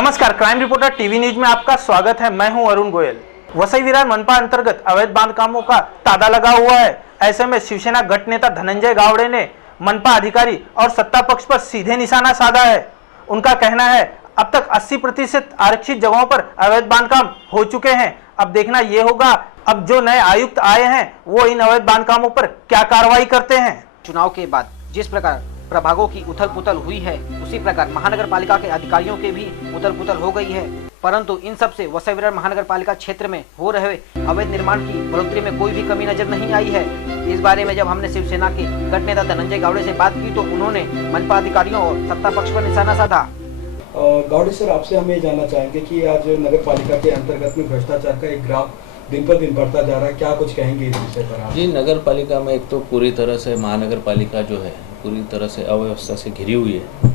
नमस्कार, crime reporter TV news में आपका स्वागत है। मैं हूं अरुण गोयल। वसई विरार मनपा अंतर्गत अवैध बांधकामों का तादा लगा हुआ है। ऐसे में शिवसेना गट नेता धनंजय गावड़े ने मनपा अधिकारी और सत्ता पक्ष पर सीधे निशाना साधा है। उनका कहना है अब तक 80% आरक्षित जगहों पर अवैध बांधकाम हो चुके हैं। अब देखना ये होगा अब जो नए आयुक्त आए हैं वो इन अवैध बांधकामों पर क्या कार्रवाई करते हैं। चुनाव के बाद जिस प्रकार प्रभागों की उथल पुथल हुई है, उसी प्रकार महानगर पालिका के अधिकारियों के भी उथल पुथल हो गई है। परंतु इन सब से वसई विरार महानगर पालिका क्षेत्र में हो रहे अवैध निर्माण की बढ़ोतरी में कोई भी कमी नजर नहीं आई है। इस बारे में जब हमने शिवसेना के गट नेता धनंजय गावड़े से बात की तो उन्होंने मनपा अधिकारियों और सत्ता पक्ष पर निशाना साधा। गावड़े सर, आपसे हम ये जानना चाहेंगे कि आज नगर पालिका के अंतर्गत में भ्रष्टाचार का एक ग्राफ दिन पर दिन बढ़ता जा रहा है, क्या कुछ कहेंगे इस विषय पर आप? जी, नगर पालिका में एक तो पूरी तरह से महानगर पालिका जो है पूरी तरह से अव्यवस्था से घिरी हुई है।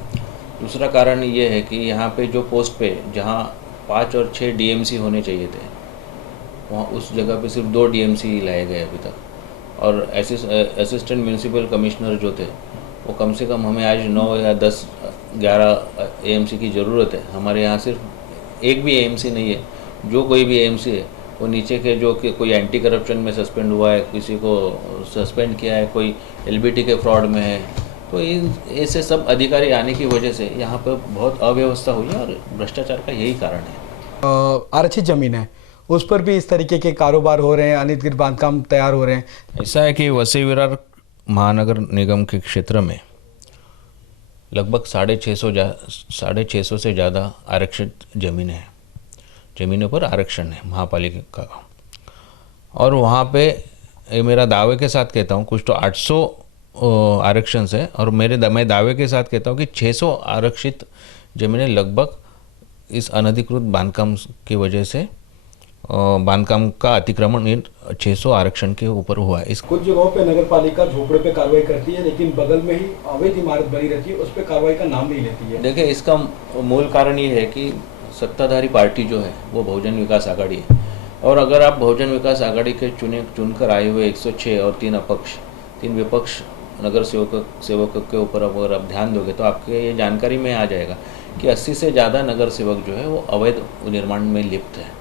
दूसरा कारण ये है कि यहाँ पे जो पोस्ट पे जहाँ 5 और 6 डीएमसी होने चाहिए थे, वहाँ उस जगह पे सिर्फ 2 डीएमसी लाए गए अभी तक। और असिस्टेंट म्यूनिसिपल कमिश्नर जो थे वो कम से कम हमें आज 9 या 10 11 एएमसी की ज़रूरत है। हमारे यहाँ सिर्फ एक भी एएमसी नहीं है। जो कोई भी एएमसी है वो नीचे के जो कि कोई एंटी करप्शन में सस्पेंड हुआ है, किसी को सस्पेंड किया है, कोई एलबीटी के फ्रॉड में है, तो इन ऐसे सब अधिकारी आने की वजह से यहाँ पर बहुत अव्यवस्था हुई है और भ्रष्टाचार का यही कारण है। आरक्षित जमीन है उस पर भी इस तरीके के कारोबार हो रहे हैं, अनधिकृत बांधकाम तैयार हो रहे हैं। ऐसा है कि वसई विरार महानगर निगम के क्षेत्र में लगभग 650 से ज़्यादा आरक्षित ज़मीनें हैं। ज़मीनों पर आरक्षण है महापालिका का। और वहाँ पे मेरा दावे के साथ कहता हूँ कुछ तो 800 आरक्षण है और मैं दावे के साथ कहता हूँ कि 600 आरक्षित ज़मीनें लगभग इस अनधिकृत बांधकाम की वजह से बांधकाम का अतिक्रमण इन 600 आरक्षण के ऊपर हुआ है। कुछ जगहों पे नगर पालिका झोपड़े पे कार्रवाई करती है, लेकिन बगल में ही अवैध इमारत बनी रहती है, उस पर कार्रवाई का नाम नहीं लेती है। देखिए, इसका मूल कारण ये है कि सत्ताधारी पार्टी जो है वो बहुजन विकास आघाड़ी है। और अगर आप बहुजन विकास आघाड़ी के चुनकर आए हुए 106 और 3 विपक्ष नगर सेवकों के ऊपर अगर आप ध्यान दोगे तो आपके ये जानकारी में आ जाएगा कि 80 से ज़्यादा नगर सेवक जो है वो अवैध निर्माण में लिप्त है।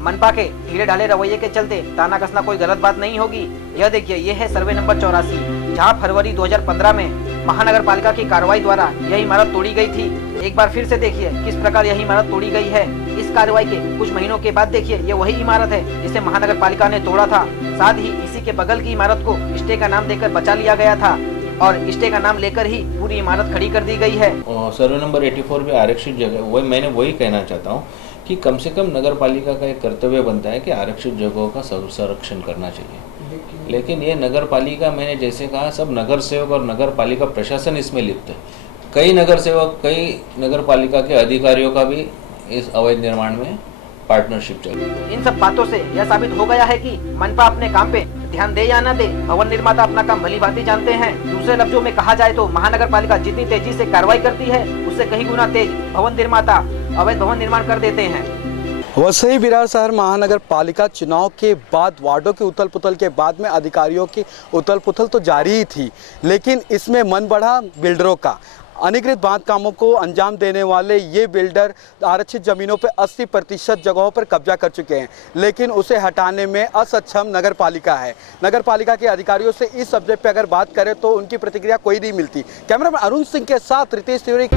मनपा के ढीले ढाले रवैये के चलते ताना कसना कोई गलत बात नहीं होगी। यह देखिए, ये है सर्वे नंबर 84, जहां फरवरी 2015 में महानगर पालिका की कार्रवाई द्वारा यह इमारत तोड़ी गई थी। एक बार फिर से देखिए किस प्रकार यह इमारत तोड़ी गई है। इस कार्रवाई के कुछ महीनों के बाद देखिए ये वही इमारत है जिसे महानगर पालिका ने तोड़ा था। साथ ही इसी के बगल की इमारत को स्टे का नाम देकर बचा लिया गया था और स्टे का नाम लेकर ही पूरी इमारत खड़ी कर दी गई है। सर्वे नंबर 84 पे आरक्षित जगह मैंने वही कहना चाहता हूँ कि कम से कम नगर पालिका का एक कर्तव्य बनता है कि आरक्षित जगहों का संरक्षण करना चाहिए। लेकिन ये नगर पालिका, मैंने जैसे कहा, सब नगर सेवक और नगर पालिका प्रशासन इसमें लिप्त है। कई नगर सेवक, कई नगर पालिका के अधिकारियों का भी इस अवैध निर्माण में पार्टनरशिप चल रही है। इन सब बातों से यह साबित हो गया है कि मनपा अपने काम पे ध्यान दे या न दे, भवन निर्माता अपना काम भली भांति जानते हैं। दूसरे लफ्जों में कहा जाए तो महानगर पालिका जितनी तेजी से कार्रवाई करती है उससे कहीं गुना तेज भवन निर्माता अवैध भवन निर्माण कर देते हैं। वसई विरार शहर महानगर पालिका चुनाव के बाद वार्डों की उथल पुथल के बाद में अधिकारियों की उथल पुथल तो जारी ही थी, लेकिन इसमें मन बढ़ा बिल्डरों का। अनधिकृत बांधकामों को अंजाम देने वाले ये बिल्डर आरक्षित जमीनों पर 80% जगहों पर कब्जा कर चुके हैं, लेकिन उसे हटाने में असक्षम नगर पालिका है। नगर पालिका के अधिकारियों से इस सब्जेक्ट पे अगर बात करें तो उनकी प्रतिक्रिया कोई नहीं मिलती। कैमरामैन अरुण सिंह के साथ रितेश तिवारी।